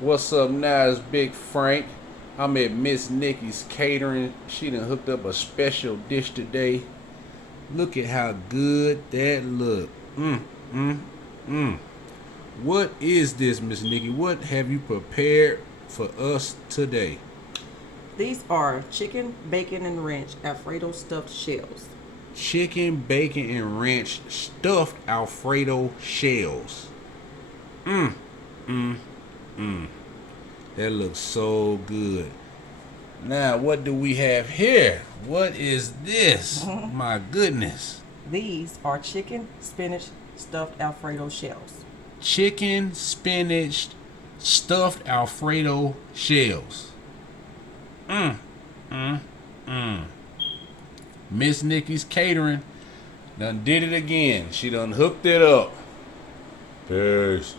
What's up now? It's Big Frank. I'm at Miss Nikki's Catering. She done hooked up a special dish today. Look at how good that look. Mm, mm. What is this, Miss Nikki? What have you prepared for us today? These are chicken, bacon, and ranch Alfredo stuffed shells. Chicken, bacon, and ranch stuffed Alfredo shells. Mmm, mmm, mmm. That looks so good. Now, what do we have here? What is this? My goodness. These are chicken, spinach, stuffed Alfredo shells. Chicken, spinach, stuffed Alfredo shells. Mmm, mmm, mmm. Miss Nikki's Catering done did it again. She done hooked it up. Peace.